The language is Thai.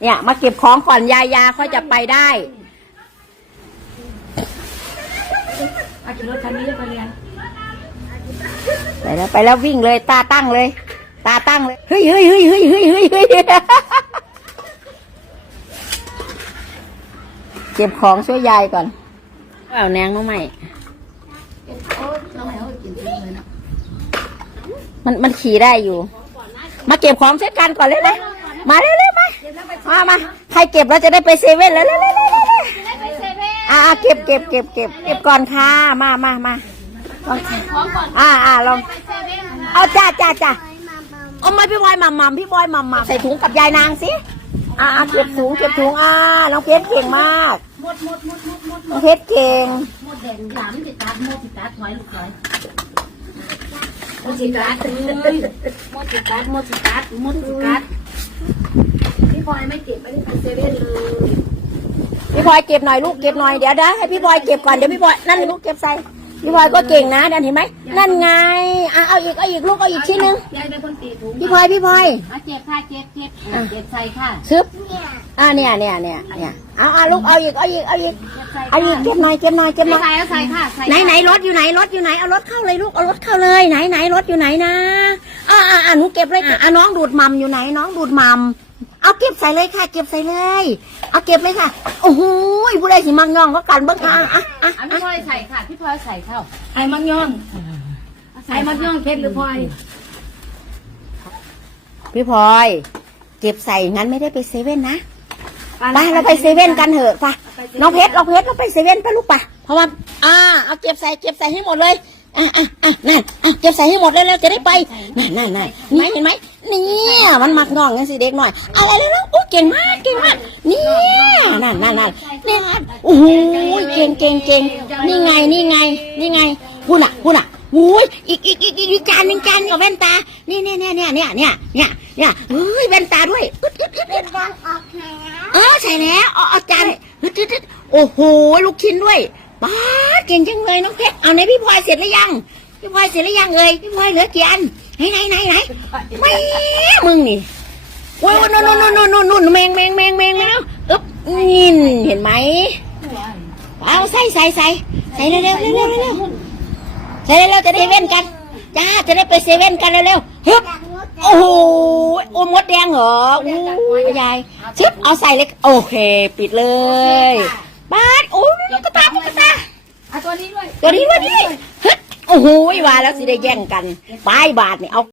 เนี่ย มาเก็บของก่อนยายาค่อยจะไปได้เอาขี่รถคันนี้ไปเรียนไปแล้วไปแล้ววิ่งเลย ตาตั้งเลย ตาตั้งเลยเฮ้ยเฮ้ยเฮ้ยเฮ้ยเฮ้ยเฮ้ยเฮ้ยเก็บของช่วยยายก่อนเอาแนงน้องใหม่โอ้น้องแมวกินเลยนะมันมันขี่ได้อยู่ มาเก็บของช่วยกันก่อนเลยเลยมาเร็วเร็ว มามาใครเก็บเราจะได้ไปเซเว่นแล้วเร็วเร็วเร็วเร็วเวอ่าอ่าเก็บเก็บเก็บเก็บเก็บก่อนค่ะมามามาลองอ่าอ่าลองเอาจ้าจ้าจ้าเอามาพี่บอยม่ำหม่ำพี่บอยม่ำหม่ำใส่ถุงกับยายนางสิอ่าอ่าเก็บถุงเก็บถุงอ่าน้องเพชรเก่งมากหมดหมดหมดหมดหมดน้องเพชรเก่งหมดแดงสามจิตตัดหมดจิตตัดถอยลูกถอยหมดจิตตัดเลยหมดจิตตัดหมดจิตตัดหมดจิตตัด พี่พลอยไม่เก็บไม่ได้ไปเซเว่นเลยพี่บอยเก็บหน่อยลูกเก็บหน่อยเดี๋ยวนะให้พี่บอยเก็บก่อนเดี๋ยวพี่บอยนั่นลูกเก็บใส่พี่บอยก็เก่งนะนั่นเห็นไหมนั่นไงอะเอาอีกเอาอีกลูกเอาอีกชิ้นหนึงยายเป็นคนตีถุงพี่พลอยพี่พลอย มาเจ็บค่ะเจ็บเจ็บเจ็บใส่ค่ะซึบอ่าเนี่ยเนี่ยเนี่ยเนี่ยเอาเอาลูกเอาอีกเอาอีกเอาอีกเจ็บใส่เอาอีกเก็บหน่อยเก็บหน่อยเก็บหน่อยใส่เอาใส่ค่ะใส่ไหนไหนรถอยู่ไหนรถอยู่ไหนเอารถเข้าเลยลูกเอารถเข้าเลยไหนไหนรถอยู่ไหนนะ อ่าอ่าอ่าหนูเก็บเลยค่ะอ่าน้องดูดมัมอยู่ไหนน้องดูดมัมเอาเก็บใส่เลยค่ะ เก็บใส่เลย เอาเก็บเลยค่ะโอ้โหผู้ใดสิมังย่องก็กันเบิ้งอะอะอะอะพี่พลอยใส่ค่ะพี่พลอยใส่เข้าไอ้มักย่องไอ้มักย่องเพชรหรือพลอยพี่พลอย เก็บใส่งั้นไม่ได้ไปเซเว่นนะไปเราไปเซเว่นกันเถอะไปน้องเพชรน้องเพชรเราไปเซเว่นไปลูกไปเพราะว่าอ่าเอาเก็บใส่เก็บใส่ให้หมดเลยอะอะอะนั่นอะ เก็บใส่ให้หมดเลยแล้วจะได้ไปนั่นนั่นนั่นนี่เห็นไหมเนี่ยมันมักน้องงั้นสิเด็กหน่อย อะไรแล้วแล้วโอ้เก่งมากเก่งมากเนี่ยนั่นนั่นนั่นเนี่ยโอ้โหเก่งเก่งเก่งนี่ไงนี่ไงนี่ไงพูดน่ะพูดน่ะโอ้ยอีกอีกอีกอีกอีกจานหนึ่งจานกับแว่นตานี่เนี่ยเนี่ยเนี่ยเนี่ยเนี่ยเนี่ยเนี่ยเฮ้ยแว่นตาด้วยอึดอึดอึดอึดเออใช่แล้วเอาเอาจานอึดอึดอึดโอ้โหลูกชิ้นด้วยป้าดเก่งจังเลยน้องเพชรเอาไหนพี่พลอยเสร็จหรือยัง พี่พลอยเสร็จหรือยังเอ่ยพี่พลอยเหลือกี่อันไหนไหนไหนไหนไม่มึงนี่โอ้ยนู่นนู่นนู่นนู่นนู่นแมงแมงแมงแมงแมงอึ๊บนี่เห็นไหมเอาใส่ใส่ใส่ใส่เร็วเร็วเร็วเร็วเร็วใส่เร็วเร็วจะได้เว้นกันจ้าจะได้ไปเซเว่นกันเร็วเร็วฮึบโอ้โหโอ้มดแดงเหรอโอ้ยยายชิบเอาใส่เลยโอเค ปิดเลยบาดโอ้ยตุ๊กตาตุ๊กตาเอาตัวนี้ด้วยตัวนี้วันนี้ฮึด โอ้โหว่าแล้วสิได้แย่งกันปลายบาทนี่เอา